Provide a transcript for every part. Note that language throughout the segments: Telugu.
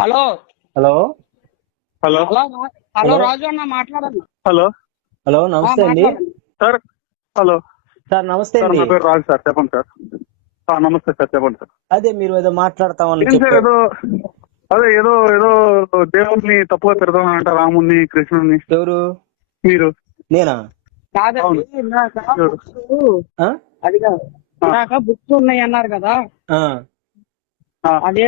Hello hello hello hello hello hello Raju అన్న మాట్లాడండి. హలో హలో నమస్తే అండి మాట్లాడండి. సార్. Hello sir. నమస్తే సార్, అండి. నా పేరు రాజు సార్. చెప్పండి సార్. నమస్తే సార్, చెప్పండి సార్. అదే మీరు ఏదో మాట్లాడతామని ఏం సార్, చెప్పారు. ఏదో దేవుడిని తప్పుగా తిడతానంట, రాముణ్ణి కృష్ణుడిని. ఎవరు? మీరు? నేనా? కాదండి, అవును. ఇందాక ఎవరు? books, ఆ? అది కాదు, ఇందాక బుక్స్ ఉన్నాయి అన్నారు కదా. ఆ. అదే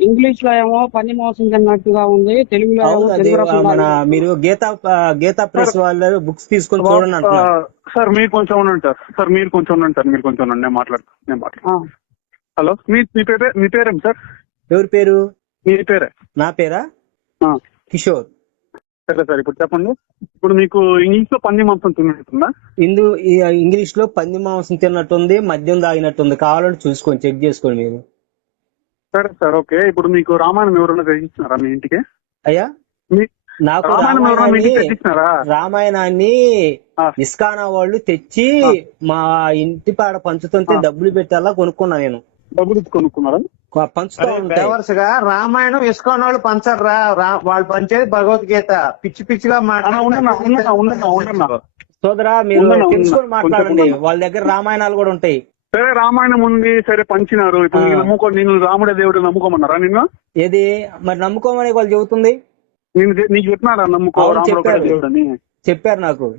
ఇంగ్లీష్ లో ఏమో పని మోసం తిన్నట్టుగా ఉంది, తెలుగులో ఏమో అవును, అది తెలుగు మన రసం. మీరు గీతా ప్రెస్ సార్, వాళ్ళు బుక్స్ తీసుకొని చూడండి అంటున్నా. సార్ మీరు కొంచెం ఉండండి సార్. మీరు కొంచెం ఉండండి. నేను మాట్లాడతాను. హలో, మీ పేరేం సార్? ఎవరి పేరు? మీ పేరే? నా పేరా కిషోర్. సరే సార్, ఇప్పుడు చెప్పండి. ఇప్పుడు మీకు ఇంగ్లీష్ లో పంది మాంసం తిన్నట్టుందా? ఇంగ్లీష్ లో పంది మాంసం తిన్నట్టుంది, మద్యం తాగినట్టుంది. కావాలంటే చూసుకోండి, చెక్ చేసుకోండి మీరు. సరే సార్, ఓకే. ఇప్పుడు మీకు రామాయణం ఎవరైనా తెచ్చిస్తున్నారా మీ ఇంటికి? అయ్యా, మీ- నాకు రామాయణం ఎవరైనా మీ ఇంటికి తెచ్చిస్తున్నారా? రామాయణాన్ని ఆ, ఇస్కానా వాళ్ళు తెచ్చి ఆ. మా ఇంటి పాడ పంచుతుంటే ఆ. డబ్బులు పెట్టాలా కొనుక్కున్నా నేను. డబ్బులు ఇచ్చి కొనుక్కున్నారా? పంచుతా ఉంటాయి. బేవర్స్ గా రామాయణం ఇస్కాన్ వాళ్ళు పంచర్రా. వాళ్ళు పంచేది భగవద్గీత. పిచ్చి పిచ్చిగా ఉండన్నా. సోదరా, మీరు ఉండన్నా. తెలుసుకొని మాట్లాడండి. కొంచెం వాళ్ళ దగ్గర రామాయణాలు కూడా ఉంటాయి. సరే, రామాయణం ఉంది, సరే పంచినారు. ఇప్పుడు ఆ. నేను నేను రాముడే దేవుడు నమ్ముకోమన్నారా నిన్ను? ఏది మరి నమ్ముకోమని వాళ్ళు చెబుతుంది. నీకు చెప్పినారా నమ్ముకో, అవును, రాముడు ఒకడే చెప్పారు. దేవుడు అని? చెప్పారు, నాకు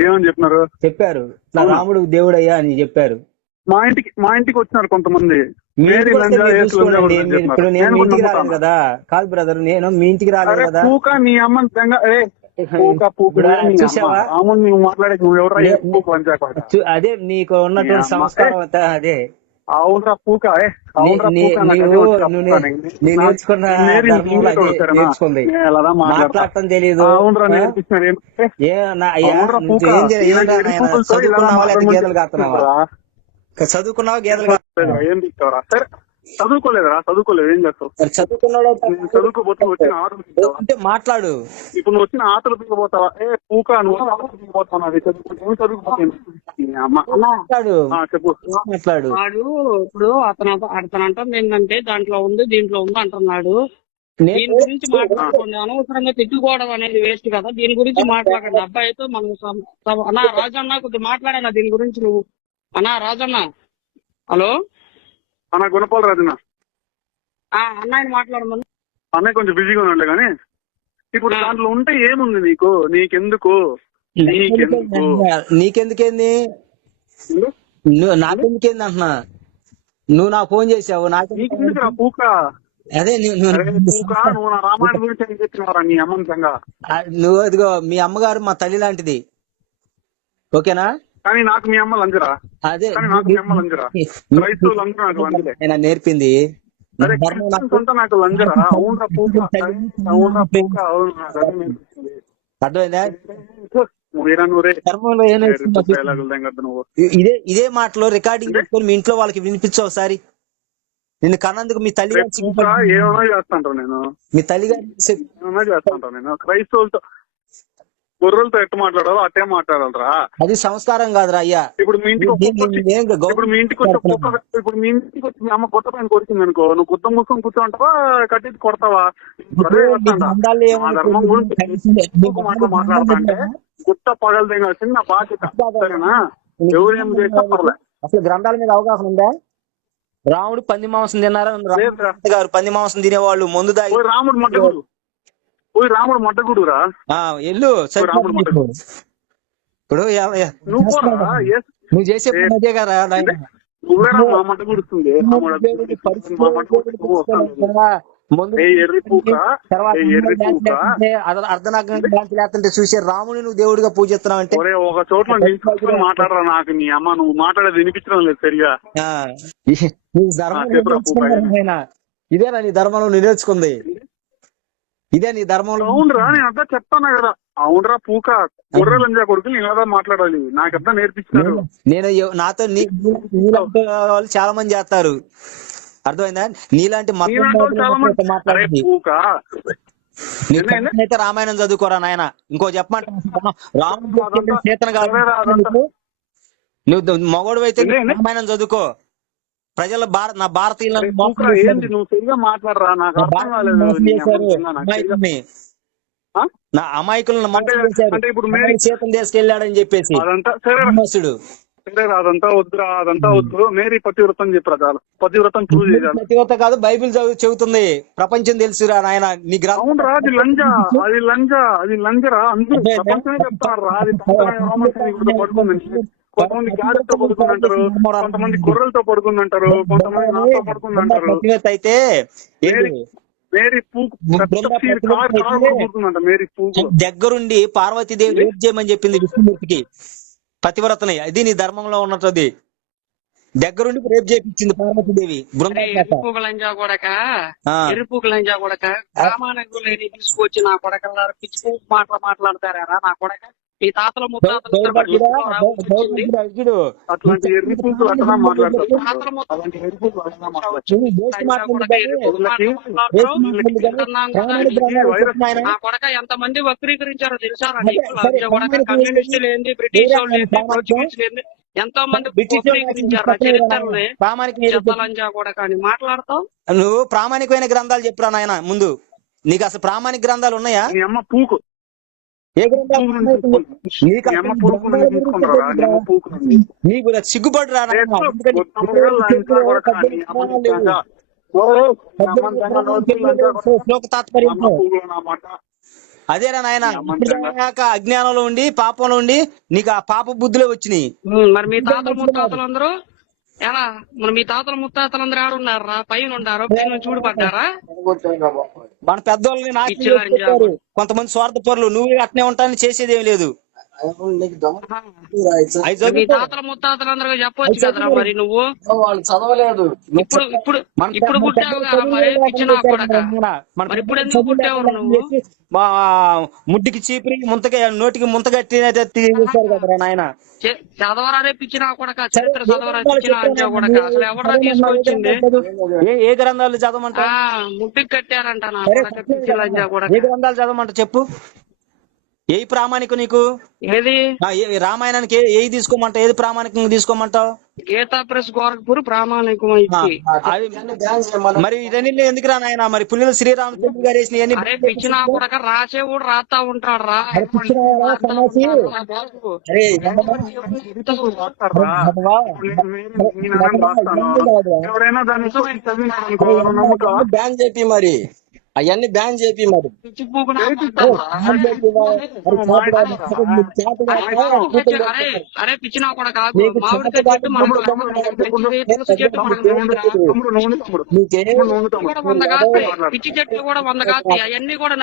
ఏమని చెప్పినారు? చెప్పారు. నా అవునా? రాముడు దేవుడయ్యా అని చెప్పారు. మా ఇంటికి వచ్చినారు కొంతమంది. మీ మేరీ ఇంటికి వస్తే లంజా, మీరు యేసు లంజా చూసుకోండి. అని చెప్పినారు. ఇప్పుడు నేను నేను మీ కూడా ఇంటికి రాలేదు నమ్ముతాను. కదా. కాదు బ్రదర్, నేను మీ ఇంటికి రాలేదు అరే కదా. పూక, నీ అమ్మని తెంగ. ఇప్పుడు చూసావా? రాముడు నువ్వు మాట్లాడే, నువ్వు ఎవరా? పూక లంచాక అదే నీకు ఉన్నటువంటి నీ అమ్మ. సంస్కారం అంతా అదే. అవునరా పూక, అవునరా నీ- పూక. నాకు అదే నీవు వచ్చి నువ్వు చెప్తాను. నీ నేర్చుకున్న ధర్మంలో అదే నేర్చుకుంది. మాట్లాడటం తెలీదు. అవునరా నేర్పిస్తున్నారు. అయ్యా, అవునరా పూక, ఏం చదువుకున్నావా లేదా గేదెలు కాస్తున్నావా? చదువుకున్నావా గేదెలు కాస్తున్నావా? ఏం తీస్తావరా? సరే, చదువుకోలేదు, ఏం చేస్తావు? చదువుకున్నాడు చదువుకోబోతు వచ్చిన ఆటలు తీస్తావా? అంటే మాట్లాడు. ఇప్పుడు నువ్వు వచ్చిన ఆటలు దిగబోతావా? పూక, నువ్వు ఆటలు దిగబోతావు. అది చదువుకోపోతాను. మాట్లాడు. చెప్పు. మాట్లాడు. వాడు ఇప్పుడు అతను అంటుంది ఏంటంటే దాంట్లో ఉంది దీంట్లో ఉంది అంటున్నాడు. దీని గురించి మాట్లాడుకోండి. అనవసరంగా తిట్టుకోవడం అనేది వేస్ట్ కదా. దీని గురించి మాట్లాడండి. అబ్బాయితో మనం అన్నా రాజన్న కొద్దిగా మాట్లాడన్నా దీని గురించి నువ్వు. అన్నా రాజన్న, హలో అన్న గుణపాల రాజునా? అన్నయ్య మాట్లాడమని. అన్నయ్య కొంచెం బిజీగా ఉన్నాడు కానీ ఇప్పుడు దాంట్లో ఉంటే ఏముంది నీకు? నీకెందుకు? నీకెందుకేంది? నాకెందుకేంది అంటున్నా? నువ్వు నాకు ఫోన్ చేసావు. నీకెందుకురా పూక? అదే పూక, నువ్వు నా రామాయణం గురించి ఏం చెప్పినవరా నీ అమ్మంతంగా? నువ్వు అదిగో మీ అమ్మగారు మా తల్లి లాంటిది, ఓకేనా? కానీ నాకు మీ అమ్మ లంజరా. అదే క్రైస్తవులు అందరూ నాకు లంజలే. నేను నేర్పింది. అరే క్రిస్టియన్స్ అంతా నాకు లంజరా. అవునరా పూక, అవునరా పూక, అవును నాకు అదే నేర్పిస్తుంది. అర్థమైందా? నూరే ధర్మంలో ఏం నేర్చుకున్నా? డైలాగులు తెంగద్దు నువ్వు. ఇదే మాటలో రికార్డింగ్ చేసుకొని మీ ఇంట్లో వాళ్ళకి వినిపించు ఒకసారి. నిన్ను కన్నందుకు మీ తల్లి పూక ఏమైనా చేస్తాంటావు నేను. మీ తల్లి ఏమైనా చేస్తాంటావు నేను. క్రైస్తవులతో, గొర్రెలతో ఎట్టు మాట్లాడాలో అట్టే మాట్లాడాలరా. అది సంస్కారం కాదురా అయ్యా. ఇప్పుడు మీ ఇంటికి వచ్చి మీ అమ్మ కొత్త పైన కొరిచింది అనుకో, నువ్వు కొత్త మూసుకొని కూర్చోంటావా, కట్టి కొడతావా? మా ధర్మం గురించి మాట్లాడతా అంటే గుట్ట పగలు తెగాల్సింది నా బాధ్యత, సరేనా? ఎవరేం చేసినా పర్లే. అసలు గ్రంథాల మీద అవగాహన ఉందా? రాముడు పంది మాంసం తిన్నారా? గారు పంది మాంసం తినేవాళ్ళు మందు దాగి. రాముడు మడ్డగుడురా. ఎల్లు రాముడు మడ్డగుడు. ఇప్పుడు నువ్వు చేసే పని అదే కదా. నువ్వేరా మా మడ్డగుడుతుంది. అర్ధనాగంటే చూసే రాముని నువ్వు దేవుడిగా పూజిస్తున్నావు అంటే ఒక చోట్ల నిలుచుకొని మాట్లాడరా. నాకు నీ అమ్మ నువ్వు మాట్లాడేది వినిపించడం లేదు సరిగా. ఇదేనా నీ ధర్మంలో నువ్వు నేర్చుకుంది? ఇదే నీ ధర్మంలో? అవునరా, నేను అంతా చెప్తాను కదా. అవునరా పూక, గొర్రెలంజా కొడుకులు నేను కదా మాట్లాడాలి. నాకంతా నేర్పించినారు. నేను నాతో నీలాంటి వాళ్ళు చాలా మంది చేస్తారు, అర్థమైందా? నీలాంటి మాట్లాడి రామాయణం చదువుకోరా నాయన. ఇంకో చెప్పమంటే రాముడు సీతను కాదు, నువ్వు మగోడు అయితే రామాయణం చదువుకో. నా భారతీయులను అరే మోసం పూకురా, చేశారు. ఏంది నువ్వు సరిగా మాట్లాడరా, నాకు నా అర్థం భారతీయులను కాలేదు. మోసం నీ చేశారు. అమ్మ నాకు సరిగా- అమాయకుల్ని ఆ? నా అమాయకులను మోసం అంటే- చేశారు. అంటే ఇప్పుడు మేరీ సీతం తీసుకెళ్ళాడని చెప్పేసి అదంతా సరే మోసడు. సరే అదంతా వద్దురా, అదంతా వద్దు. మేరీ పతివ్రతం చెప్పరా చాలు, పతివ్రతం ప్రూవ్ చేయాలి. ప్రతివత కాదు, బైబిల్ చెబుతుంది. ప్రపంచం తెలుసురా నాయన, నీ అవునరా, అది లంజా, అది లంజరా, అందరూ ప్రపంచమే చెప్తారా. అది రోమన్ పడుకుందండి, కొంతమంది గాడితో పడుకుందంటారు, కొంతమంది గొర్రెలతో పడుకుందంటారు, కొంతమంది నాతో పడుకుందంటారు. ప్రతివత అయితే ఏంటి? మేరీ పూకు పడుకుందంట. మేరీ పూకు దగ్గరుండి పార్వతీదేవి రేపు చేయమని చెప్పింది విష్ణుమూర్తికి, పతివ్రతని. అది నీ ధర్మంలో ఉన్నది. దగ్గరుండి రేపు చేపించింది పార్వతీదేవి. ఎరుపుగలంజా కొడక, ఎరుపుగలంజా కొడక, గ్రామానికి తీసుకొచ్చి నా కొడకల్లారు పిచ్చి మాట్లాడతారా నా కొడక. ఈ తాతల ముత్తాతలు అట్లాంటి ఎర్రి పూకులు అట్లా మాట్లాడతారు. నా కొడక ఎంత మంది వక్రీకరించారో తెలుసా? కమ్యూనిస్టులు ఏంది, బ్రిటిష్ వాళ్ళు ఏంది, పోర్చుగీసులు ఏంది, ఎంతో మంది వక్రీకరించారు చరిత్రని. చెత్తలంజా కొడక అని మాట్లాడతావు నువ్వు. ప్రామాణికమైన గ్రంథాలు చెప్పురా నాయన ముందు. నీకు అసలు ప్రామాణిక గ్రంథాలు ఉన్నాయా? నీ అమ్మ పూకు, ఏ గ్రంథాలు? నీకు సిగ్గుపడు రా. అదేరా నాయన, అజ్ఞానంలో ఉండి పాపంలో ఉండి నీకు ఆ పాప బుద్ధులే వచ్చినాయి. మరి మీ తాతల ముత్తాతలందరూ ఎలా? మరి మీ తాతల ముత్తాతలందరూ ఆడున్నారా? పైన ఉండారు, పైన చూడబడ్డారా? మన పెద్దోళ్ళని నాశనం, కొంతమంది స్వార్థపరులు. నువ్వు అట్నే ఉంటానని చేసేది ఏం లేదు. మీ తాతల ముత్తాతలందరూ చెప్పవచ్చు కదరా మరి నువ్వు. వాళ్ళు చదవలేదు. ఇప్పుడు పుట్టావు కదా మరి పిచ్చిన కొడక. మరి ఇప్పుడు ఎందుకు పుట్టావు నువ్వు? ముడ్డికి చీపిరి ముంతగా నోటికి ముంత కట్టినట్టు కదరా నాయన. చదవరా రేపు పిచ్చిన కొడక, చరిత్ర చదవరా పిచ్చిన కొడక. అసలు ఎవరా తీసుకొచ్చింది? ఏ గ్రంథాలు చదవమంటా? ముట్టికి కట్టారంట నా కొడక, పిచ్చిలంజా కొడక. ఏ గ్రంథాలు చదవమంట చెప్పు. ఏ ప్రామాణికం నీకు? ఏది? రామాయణానికి ఏ తీసుకోమంట? ఏది ప్రామాణికంగా తీసుకోమంటావు? గీతా ప్రెస్ గోరఖ్పూర్ ప్రామాణికం ఇచ్చి. మరి ఇవన్నీ ఎందుకు రా నాయన? మరి పుల్లెల శ్రీరామచంద్ర గారు వేసిన పిచ్చిన కొడక రాసేవాడు రాస్తా ఉంటాడు రా. ఎవరైనా దాన్ని బ్యాన్ చేపి, మరి అవన్నీ బ్యాన్ చేపి. మరి అరే పిచ్చిన కూడా కాదు, మామిడికాయ చెట్టు చెట్టు 100 కాస్తాయి, పిచ్చి చెట్లు కూడా 100 కాస్తాయి. అవన్నీ కూడా